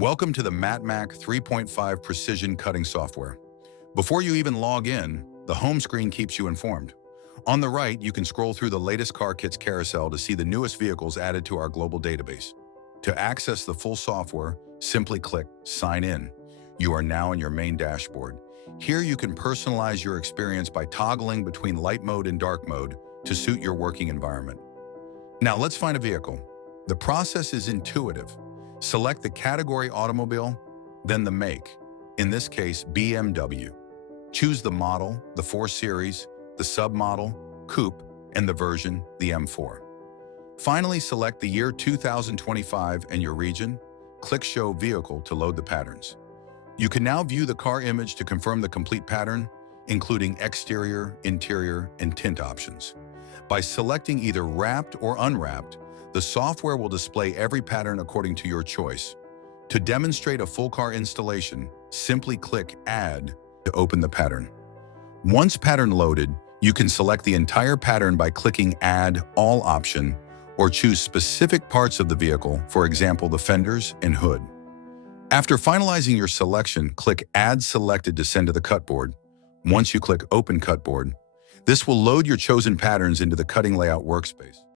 Welcome to the MATMAK 3.5 Precision Cutting Software. Before you even log in, the home screen keeps you informed. On the right, you can scroll through the latest car kits carousel to see the newest vehicles added to our global database. To access the full software, simply click Sign In. You are now in your main dashboard. Here you can personalize your experience by toggling between light mode and dark mode to suit your working environment. Now let's find a vehicle. The process is intuitive. Select the category automobile, then the make, in this case BMW. Choose the model, the 4 Series, the submodel, coupe, and the version, the M4. Finally, select the year 2025 and your region. Click Show Vehicle to load the patterns. You can now view the car image to confirm the complete pattern, including exterior, interior, and tint options. By selecting either wrapped or unwrapped, the software will display every pattern according to your choice. To demonstrate a full car installation, simply click Add to open the pattern. Once pattern loaded, you can select the entire pattern by clicking Add All option or choose specific parts of the vehicle, for example, the fenders and hood. After finalizing your selection, click Add Selected to send to the cutboard. Once you click Open Cutboard, this will load your chosen patterns into the cutting layout workspace.